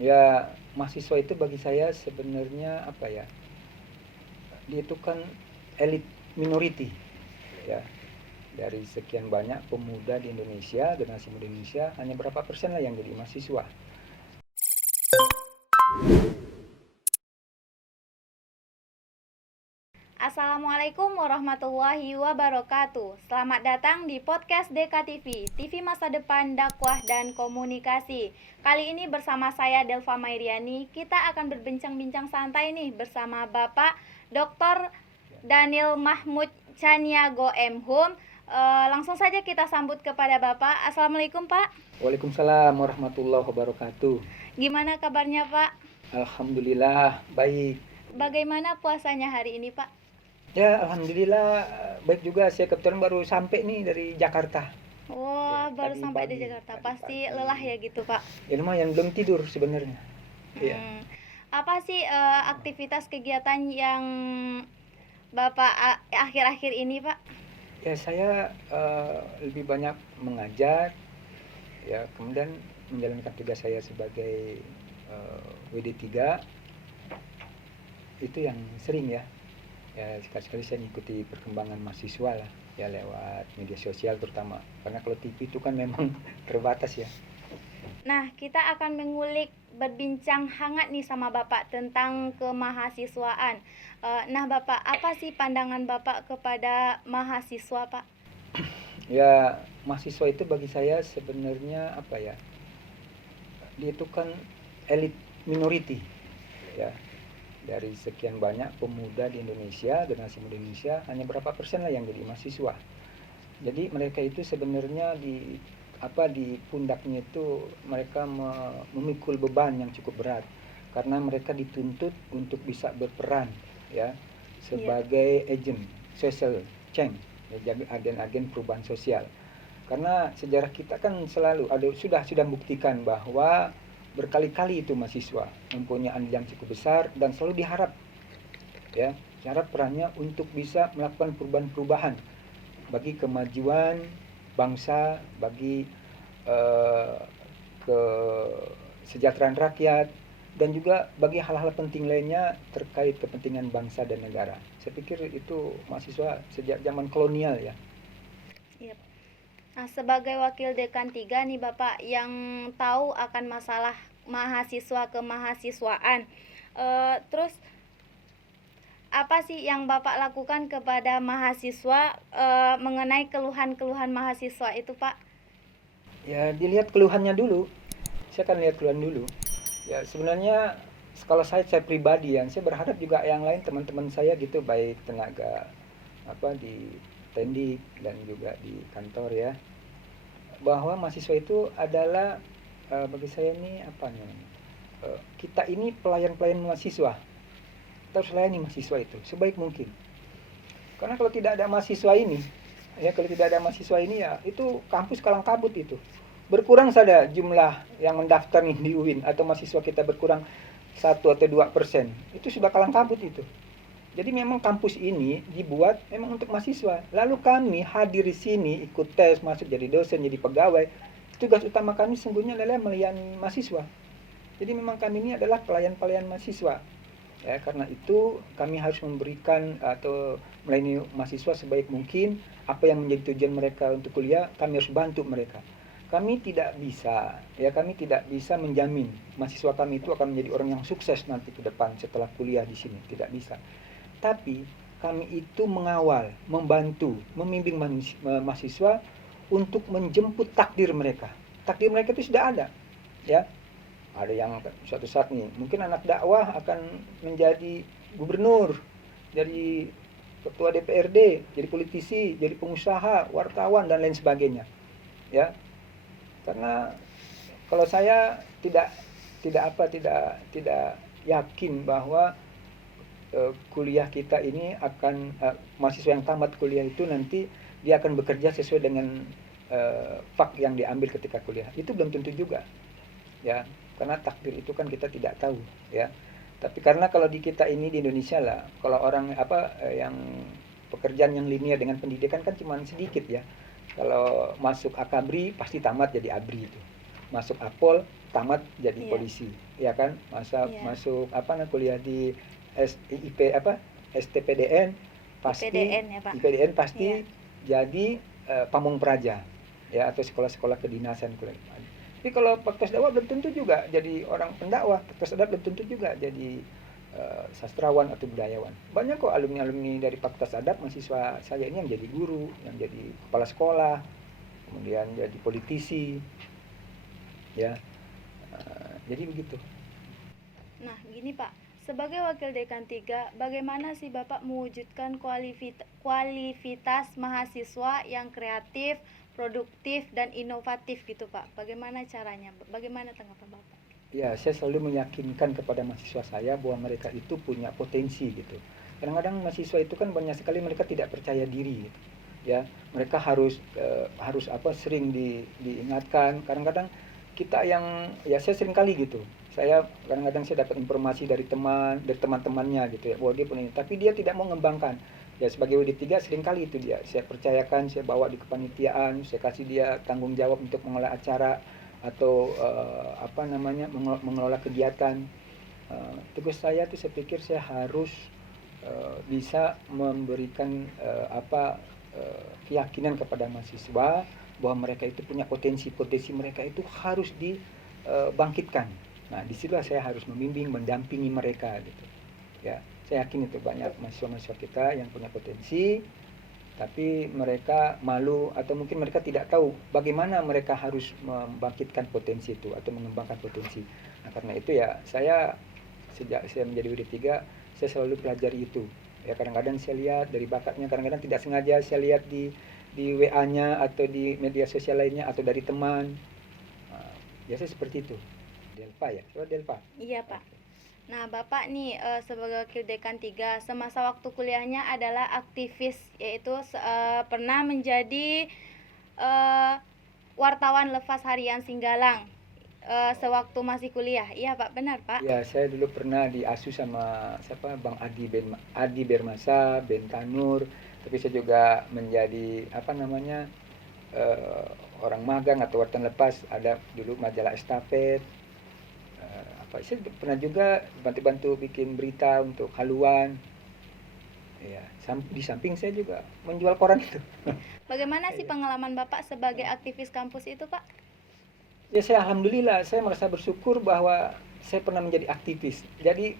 Ya, mahasiswa itu bagi saya sebenarnya apa ya? Dia itu kan elit minority ya. Dari sekian banyak pemuda di Indonesia, generasi muda Indonesia, hanya berapa persen lah yang jadi mahasiswa. Assalamualaikum warahmatullahi wabarakatuh. Selamat datang di podcast DKTV, TV Masa Depan Dakwah dan Komunikasi. Kali ini bersama saya Delva Mairiani, kita akan berbincang-bincang santai nih bersama Bapak Dr. Daniel Mahmud Chaniago M. Hum. Langsung saja kita sambut kepada Bapak. Assalamualaikum Pak. Waalaikumsalam warahmatullahi wabarakatuh. Gimana kabarnya Pak? Alhamdulillah baik. Bagaimana puasanya hari ini Pak? Ya, alhamdulillah baik juga. Saya kebetulan baru sampai nih dari Jakarta. Wah, Ya, baru tadi sampai di pagi, Jakarta. tadi Pasti pagi. lelah ya gitu Pak. Ya lumayan, belum tidur sebenarnya. Iya. Hmm. Apa sih aktivitas kegiatan yang Bapak akhir-akhir ini, Pak? Ya saya lebih banyak mengajar, ya kemudian menjalankan tugas saya sebagai WD3 itu yang sering ya. Ya sekali-sekali saya mengikuti perkembangan mahasiswa lah ya lewat media sosial terutama, karena kalau TV itu kan memang terbatas ya. Nah, kita akan mengulik berbincang hangat nih sama Bapak tentang kemahasiswaan. Nah, Bapak, apa sih pandangan Bapak kepada mahasiswa, Pak? Ya, mahasiswa itu bagi saya sebenarnya apa ya? Dia itu kan elit minority ya. Dari sekian banyak pemuda di Indonesia, generasi muda Indonesia, hanya berapa persen lah yang jadi mahasiswa. Jadi mereka itu sebenarnya di pundaknya itu mereka memikul beban yang cukup berat, karena mereka dituntut untuk bisa berperan ya sebagai agent social change, ya, jadi agen-agen perubahan sosial. Karena sejarah kita kan selalu ada, sudah buktikan bahwa berkali-kali itu mahasiswa mempunyai andil yang cukup besar dan selalu diharap ya, diharap perannya untuk bisa melakukan perubahan-perubahan bagi kemajuan bangsa, bagi eh, kesejahteraan rakyat, dan juga bagi hal-hal penting lainnya terkait kepentingan bangsa dan negara. Saya pikir itu mahasiswa sejak zaman kolonial ya. Yep. Nah, sebagai wakil dekan 3 nih Bapak yang tahu akan masalah mahasiswa kemahasiswaan. Terus apa sih yang Bapak lakukan kepada mahasiswa mengenai keluhan-keluhan mahasiswa itu, Pak? Ya dilihat keluhannya dulu. Saya akan lihat keluhan dulu. Ya sebenarnya kalau saya pribadi yang saya berharap juga yang lain teman-teman saya gitu, baik tenaga apa di tendik dan juga di kantor ya, bahwa mahasiswa itu adalah bagi saya ini apa namanya, kita ini pelayan-pelayan mahasiswa. Kita harus layani mahasiswa itu sebaik mungkin. Karena kalau tidak ada mahasiswa ini, ya kalau tidak ada mahasiswa ini ya itu kampus kalang kabut itu. Berkurang saja jumlah yang mendaftar nih di UIN atau mahasiswa kita berkurang 1 atau 2%, itu sudah kalang kabut itu. Jadi memang kampus ini dibuat memang untuk mahasiswa. Lalu kami hadir di sini, ikut tes, masuk jadi dosen, jadi pegawai. Tugas utama kami sungguhnya adalah melayani mahasiswa. Jadi memang kami ini adalah pelayan-pelayan mahasiswa. Ya, karena itu kami harus memberikan atau melayani mahasiswa sebaik mungkin. Apa yang menjadi tujuan mereka untuk kuliah, kami harus bantu mereka. Kami tidak bisa menjamin mahasiswa kami itu akan menjadi orang yang sukses nanti ke depan setelah kuliah di sini, tidak bisa. Tapi kami itu mengawal, membantu, membimbing mahasiswa untuk menjemput takdir mereka. Takdir mereka itu sudah ada, ya. Ada yang suatu saat nih, mungkin anak dakwah akan menjadi gubernur, jadi ketua DPRD, jadi politisi, jadi pengusaha, wartawan dan lain sebagainya. Ya, karena kalau saya tidak yakin bahwa kuliah kita ini akan mahasiswa yang tamat kuliah itu nanti dia akan bekerja sesuai dengan fak yang diambil ketika kuliah. Itu belum tentu juga. Ya, karena takdir itu kan kita tidak tahu, ya. Tapi karena kalau di kita ini di Indonesia lah, kalau orang yang pekerjaan yang linear dengan pendidikan kan cuma sedikit ya. Kalau masuk akabri pasti tamat jadi abri itu. masuk Apol, tamat jadi Iya. polisi, ya kan? Iya. Masuk kuliah di SIP STPDN pasti IPDN ya Pak. IPDN pasti Iya. jadi pamong praja, ya, atau sekolah-sekolah kedinasan kuliah. Tapi kalau Fakultas Dakwah belum tentu juga jadi orang pendakwah, Fakultas Adab belum tentu juga jadi sastrawan atau budayawan. Banyak kok alumni-alumni dari Fakultas Adab, mahasiswa saya ini yang jadi guru, yang jadi kepala sekolah, kemudian jadi politisi, ya. Jadi begitu. Nah, gini Pak, sebagai Wakil Dekan 3, bagaimana sih Bapak mewujudkan kualitas mahasiswa yang kreatif, produktif, dan inovatif gitu Pak? Bagaimana caranya? Bagaimana tanggapan Bapak? Ya, saya selalu meyakinkan kepada mahasiswa saya bahwa mereka itu punya potensi gitu. Kadang-kadang mahasiswa itu kan banyak sekali mereka tidak percaya diri gitu. Ya, mereka harus sering diingatkan. Kadang-kadang kita yang, ya, saya sering kali gitu. Saya kadang-kadang saya dapat informasi dari teman-temannya gitu ya, bahwa dia punya ini, tapi dia tidak mau mengembangkan. Ya, sebagai WD3 sering kali itu dia saya percayakan, saya bawa di kepanitiaan, saya kasih dia tanggung jawab untuk mengolah acara atau mengelola kegiatan. Tugas saya tuh saya pikir saya harus bisa memberikan keyakinan kepada mahasiswa bahwa mereka itu punya potensi mereka itu harus dibangkitkan. Nah, disitulah saya harus membimbing, mendampingi mereka gitu. Ya, saya yakin itu banyak mahasiswa-mahasiswa kita yang punya potensi, tapi mereka malu atau mungkin mereka tidak tahu bagaimana mereka harus membangkitkan potensi itu atau mengembangkan potensi. Nah, karena itu ya sejak saya menjadi WD3 saya selalu pelajari itu. Ya, kadang-kadang saya lihat dari bakatnya, kadang-kadang tidak sengaja saya lihat di WA-nya atau di media sosial lainnya atau dari teman. Biasanya seperti itu. Delpa ya, coba Delpa. Iya Pak. Nah, Bapak nih sebagai Wakil Dekan 3, semasa waktu kuliahnya adalah aktivis, yaitu pernah menjadi wartawan lepas harian Singgalang sewaktu masih kuliah. Iya Pak, benar Pak? Ya, saya dulu pernah diasuh sama Bang Adi Bermasa, Ben Tanur, tapi saya juga menjadi orang magang atau wartawan lepas, ada dulu majalah Estafet. Saya pernah juga bantu-bantu bikin berita untuk haluan. Ya, di samping saya juga menjual koran itu. Bagaimana sih pengalaman Bapak sebagai aktivis kampus itu Pak? Ya, saya alhamdulillah, saya merasa bersyukur bahwa saya pernah menjadi aktivis. Jadi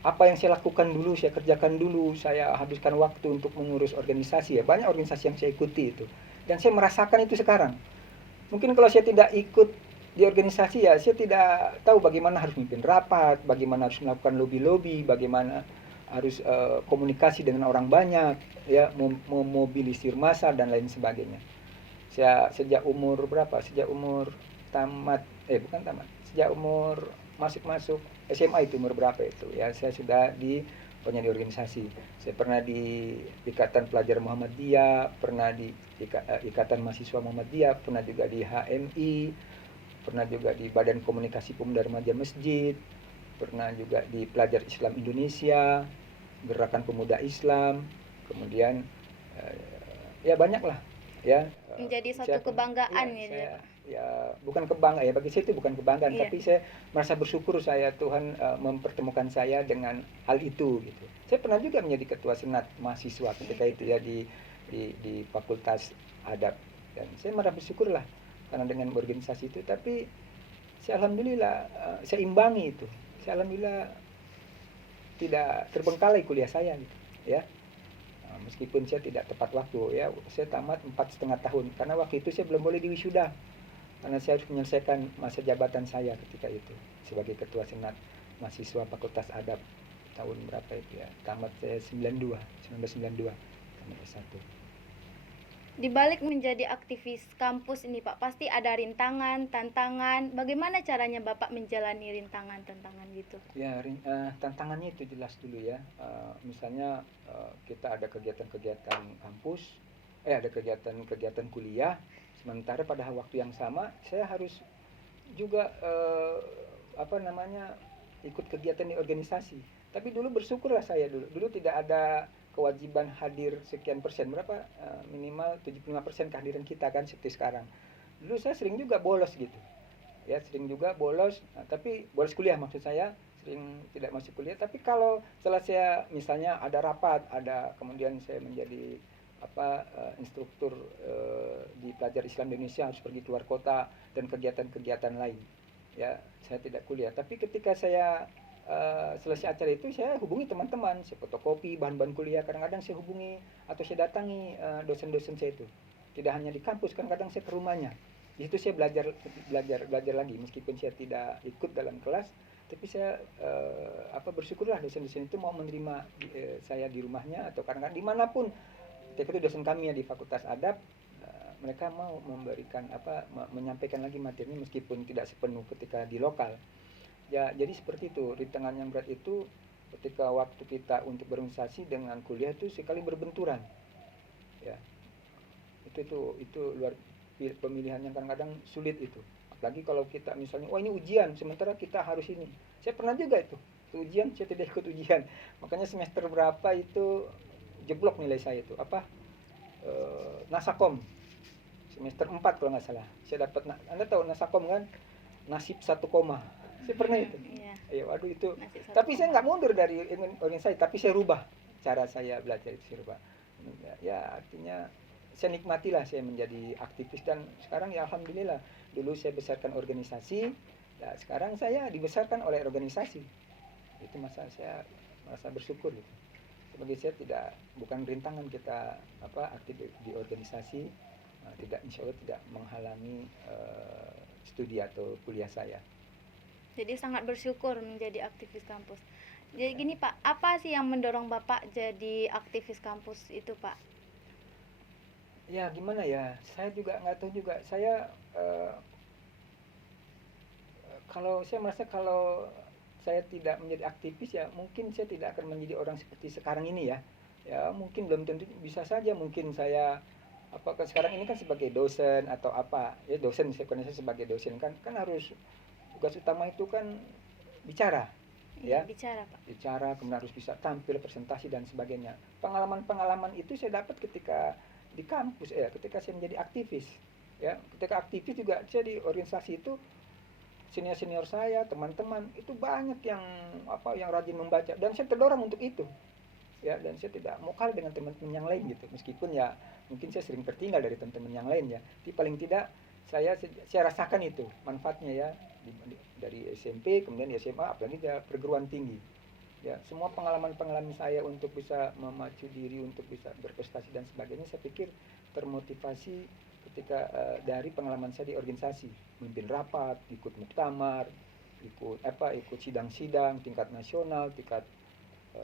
apa yang saya lakukan dulu, saya kerjakan dulu, saya habiskan waktu untuk mengurus organisasi, ya banyak organisasi yang saya ikuti itu. Dan saya merasakan itu sekarang. Mungkin kalau saya tidak ikut di organisasi, ya saya tidak tahu bagaimana harus memimpin rapat, bagaimana harus melakukan lobby-lobby, bagaimana harus komunikasi dengan orang banyak, ya, memobilisir massa dan lain sebagainya. Saya sejak umur berapa? Sejak umur tamat, bukan tamat, sejak umur masuk SMA itu umur berapa itu? Ya, saya sudah di organisasi. Saya pernah di Ikatan Pelajar Muhammadiyah, pernah di Ikatan Mahasiswa Muhammadiyah, pernah juga di HMI, pernah juga di Badan Komunikasi Pemuda Remaja Masjid, pernah juga di Pelajar Islam Indonesia, Gerakan Pemuda Islam, kemudian ya banyak lah, ya. Menjadi suatu kebanggaan gitu ya Pak. Ya, bukan kebanggaan ya, bagi saya itu bukan kebanggaan, Iya. tapi saya merasa bersyukur Tuhan mempertemukan saya dengan hal itu gitu. Saya pernah juga menjadi ketua senat mahasiswa ketika itu ya di Fakultas Adab, dan saya merasa bersyukur lah karena dengan organisasi itu. Tapi saya alhamdulillah saya imbangi itu. Saya alhamdulillah tidak terbengkalai kuliah saya gitu, ya. Meskipun saya tidak tepat waktu, ya, saya tamat 4,5 tahun karena waktu itu saya belum boleh diwisuda karena saya harus menyelesaikan masa jabatan saya ketika itu sebagai ketua senat mahasiswa Fakultas Adab tahun berapa itu ya, tamat saya 1992 tamat S1. Di balik menjadi aktivis kampus ini Pak, pasti ada rintangan, tantangan. Bagaimana caranya Bapak menjalani rintangan-tantangan gitu? Ya, tantangannya itu jelas dulu ya. Misalnya kita ada kegiatan-kegiatan kampus, ada kegiatan-kegiatan kuliah, sementara pada waktu yang sama saya harus juga ikut kegiatan di organisasi. Tapi dulu bersyukurlah saya dulu tidak ada kewajiban hadir sekian persen, berapa minimal 75% kehadiran kita kan seperti sekarang. Dulu saya sering juga bolos gitu. ya sering juga bolos, tapi bolos kuliah maksud saya, sering tidak masuk kuliah. Tapi kalau setelah saya misalnya ada rapat, ada kemudian saya menjadi instruktur di pelajar Islam Indonesia, harus pergi keluar kota dan kegiatan-kegiatan lain, ya saya tidak kuliah. Tapi ketika saya selesai acara itu, saya hubungi teman-teman, saya fotokopi bahan-bahan kuliah, kadang-kadang saya hubungi atau saya datangi dosen-dosen saya itu, tidak hanya di kampus, kadang-kadang saya ke rumahnya. Di situ saya belajar lagi, meskipun saya tidak ikut dalam kelas, tapi saya bersyukurlah dosen-dosen itu mau menerima saya di rumahnya, atau kadang-kadang dimanapun. Ketika itu dosen kami ya di Fakultas Adab, mereka mau memberikan menyampaikan lagi materinya meskipun tidak sepenuh ketika di lokal. Ya, jadi seperti itu. Rintangan yang berat itu ketika waktu kita untuk berorganisasi dengan kuliah itu sekali berbenturan. Ya. Itu luar pemilihan yang kadang-kadang sulit itu. Apalagi kalau kita misalnya, ini ujian, sementara kita harus ini. Saya pernah juga itu ujian, saya tidak ikut ujian. Makanya semester berapa itu jeblok nilai saya itu. Nasakom. Semester 4 kalau nggak salah. Saya dapat, Anda tahu Nasakom kan? Nasib 1 koma. Saya pernah itu. Iya. Waduh itu. Tapi saya nggak mundur dari organisasi, tapi saya rubah cara saya belajar itu, saya rubah. Ya artinya saya nikmatilah saya menjadi aktivis, dan sekarang ya alhamdulillah. Dulu saya besarkan organisasi, ya sekarang saya dibesarkan oleh organisasi. Itu saya merasa bersyukur gitu. Bagi saya bukan rintangan kita aktif di organisasi, insya Allah tidak menghalangi studi atau kuliah saya. Jadi sangat bersyukur menjadi aktivis kampus. Jadi gini Pak, apa sih yang mendorong Bapak jadi aktivis kampus itu Pak? Ya gimana ya, saya juga nggak tahu juga. Saya kalau saya merasa kalau saya tidak menjadi aktivis, ya mungkin saya tidak akan menjadi orang seperti sekarang ini ya. Ya mungkin belum tentu, bisa saja mungkin saya sekarang ini kan sebagai dosen atau ya dosen, saya sebagai dosen kan harus, tugas utama itu kan bicara, ya bicara Pak. Bicara, kemudian harus bisa tampil, presentasi dan sebagainya. Pengalaman itu saya dapat ketika di kampus, ketika saya menjadi aktivis, ya ketika aktivis juga saya di organisasi itu, senior saya, teman-teman itu banyak yang rajin membaca, dan saya terdorong untuk itu, ya. Dan saya tidak mau kalah dengan teman-teman yang lain gitu, meskipun ya mungkin saya sering tertinggal dari teman-teman yang lain ya, tapi paling tidak saya rasakan itu manfaatnya ya, dari SMP kemudian di SMA, apalagi di perguruan tinggi. Ya, semua pengalaman saya untuk bisa memacu diri, untuk bisa berprestasi dan sebagainya, saya pikir termotivasi ketika dari pengalaman saya di organisasi, memimpin rapat, ikut muktamar, ikut sidang-sidang tingkat nasional, tingkat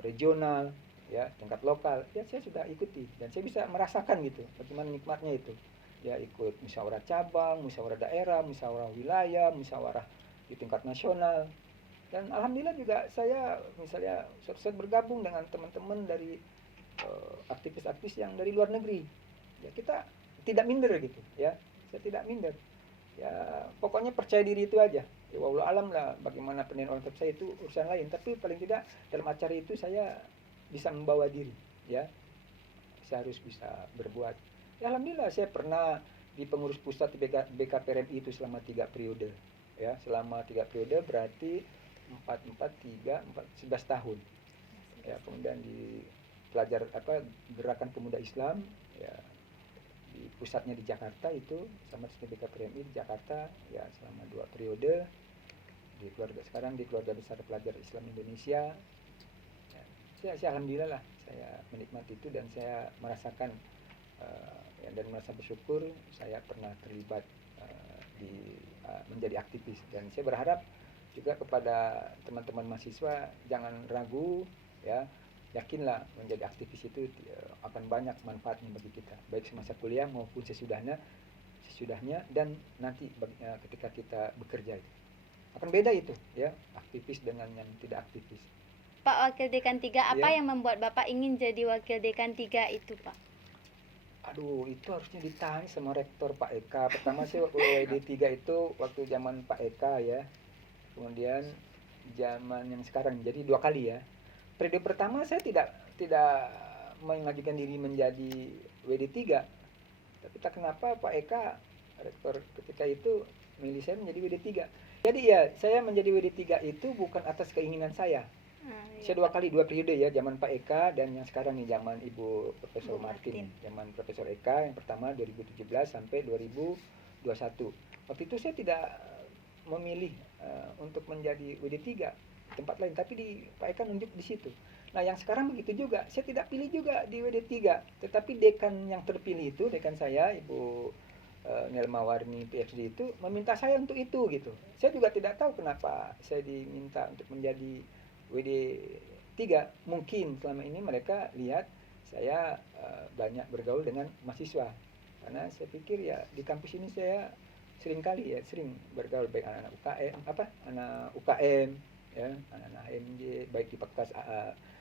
regional, ya tingkat lokal, ya saya sudah ikuti dan saya bisa merasakan gitu bagaimana nikmatnya itu. Ya ikut musyawarah cabang, musyawarah daerah, musyawarah wilayah, musyawarah di tingkat nasional. Dan alhamdulillah juga saya misalnya saat bergabung dengan teman-teman dari aktivis-aktivis yang dari luar negeri, ya kita tidak minder gitu ya, saya tidak minder ya, pokoknya percaya diri itu aja ya. Wallahu alam lah bagaimana penilaian orang saya itu urusan lain, tapi paling tidak dalam acara itu saya bisa membawa diri ya, saya harus bisa berbuat ya. Alhamdulillah saya pernah di pengurus pusat di BKPRMI itu selama 3 periode ya, selama 3 periode berarti 11 tahun ya. Kemudian di gerakan pemuda Islam ya, di pusatnya di Jakarta itu sama seperti BKPRMI di Jakarta ya, selama 2 periode. Sekarang di keluarga besar pelajar Islam Indonesia ya, saya alhamdulillah lah, saya menikmati itu dan saya merasakan dan merasa bersyukur saya pernah terlibat menjadi aktivis. Dan saya berharap juga kepada teman-teman mahasiswa, jangan ragu ya, yakinlah menjadi aktivis itu akan banyak manfaatnya bagi kita, baik semasa kuliah maupun sesudahnya, dan nanti ketika kita bekerja itu akan beda itu ya, aktivis dengan yang tidak aktivis. Pak Wakil Dekan 3, apa yang membuat Bapak ingin jadi Wakil Dekan 3 itu Pak? Aduh, itu harusnya ditanya sama rektor Pak Eka. Pertama sih WD 3 itu waktu zaman Pak Eka ya, kemudian zaman yang sekarang, jadi 2 kali ya. Periode pertama saya tidak mengajukan diri menjadi WD 3, tapi tak kenapa Pak Eka rektor ketika itu milih saya menjadi WD3. Jadi ya, saya menjadi WD3 itu bukan atas keinginan saya. Iya, Saya 2 periode ya, zaman Pak Eka dan yang sekarang nih zaman Ibu Profesor Bu Martin. Martin. Zaman Profesor Eka yang pertama 2017 sampai 2021. Waktu itu saya tidak memilih untuk menjadi WD3 tempat lain, tapi di Pak Eka nunjuk di situ. Nah, yang sekarang begitu juga. Saya tidak pilih juga di WD3, tetapi dekan yang terpilih itu, dekan saya Ibu Nelma Warni PhD itu meminta saya untuk itu gitu. Saya juga tidak tahu kenapa saya diminta untuk menjadi WD3. Mungkin selama ini mereka lihat saya banyak bergaul dengan mahasiswa. Karena saya pikir ya di kampus ini saya sering bergaul baik anak-anak UKM, anak UKM ya, anak-anak HMJ, baik di Fakultas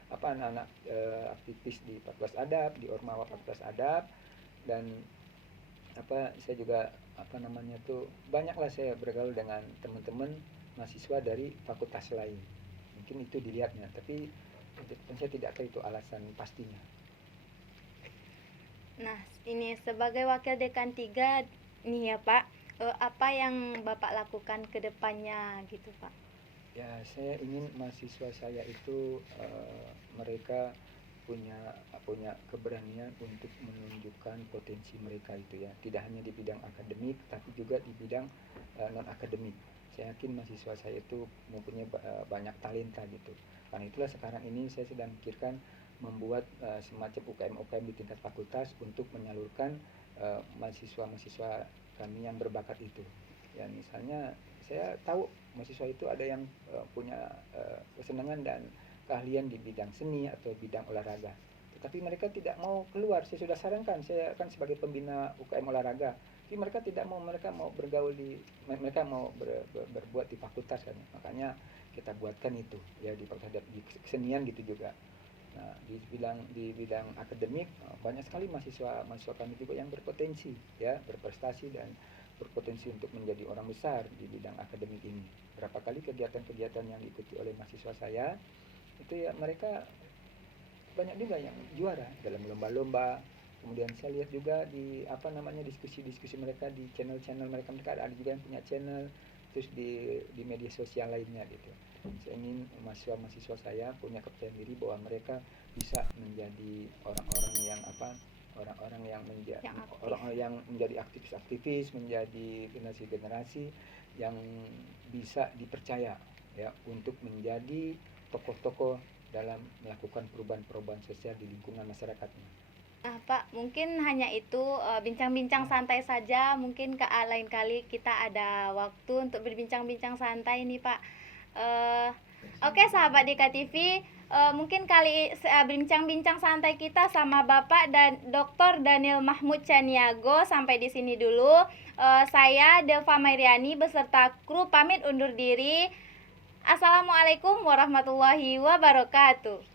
anak-anak aktivis di Fakultas Adab, di Ormawa Fakultas Adab, dan saya juga banyaklah saya bergaul dengan teman-teman mahasiswa dari fakultas lain. Mungkin itu dilihatnya, tapi saya tidak tahu itu alasan pastinya. Nah, ini sebagai wakil dekan 3 nih ya Pak, apa yang Bapak lakukan ke depannya gitu Pak? Ya, saya ingin mahasiswa saya itu mereka punya keberanian untuk menunjukkan potensi mereka itu ya, tidak hanya di bidang akademik tapi juga di bidang non akademik. Saya yakin mahasiswa saya itu mempunyai banyak talenta gitu. Karena itulah sekarang ini saya sedang pikirkan membuat semacam UKM-UKM di tingkat fakultas untuk menyalurkan mahasiswa-mahasiswa kami yang berbakat itu. Ya, misalnya saya tahu mahasiswa itu ada yang punya kesenangan dan keahlian di bidang seni atau bidang olahraga, tetapi mereka tidak mau keluar. Saya sudah sarankan, saya kan sebagai pembina UKM olahraga, tapi mereka tidak mau, mereka mau bergaul mereka mau berbuat di fakultas kan, makanya kita buatkan itu ya di fakultas di kesenian gitu juga. Nah, di bidang akademik banyak sekali mahasiswa kami juga yang berpotensi ya, berprestasi dan berpotensi untuk menjadi orang besar di bidang akademik ini. Berapa kali kegiatan-kegiatan yang diikuti oleh mahasiswa saya itu ya, mereka banyak juga yang juara dalam lomba-lomba. Kemudian saya lihat juga di diskusi-diskusi mereka di channel-channel mereka ada juga yang punya channel, terus di media sosial lainnya gitu. Saya ingin mahasiswa saya punya kepercayaan diri bahwa mereka bisa menjadi orang-orang yang menjadi aktivis-aktivis, menjadi generasi-generasi yang bisa dipercaya ya untuk menjadi tokoh-tokoh dalam melakukan perubahan-perubahan sosial di lingkungan masyarakatnya. Nah Pak, mungkin hanya itu bincang-bincang santai saja. Mungkin lain kali kita ada waktu untuk berbincang-bincang santai nih Pak. Oke sahabat DKTV, mungkin kali bincang-bincang santai kita sama Bapak dan Dr. Daniel Mahmud Caniago sampai di sini dulu. Saya Delva Mairiani beserta kru pamit undur diri. Assalamualaikum warahmatullahi wabarakatuh.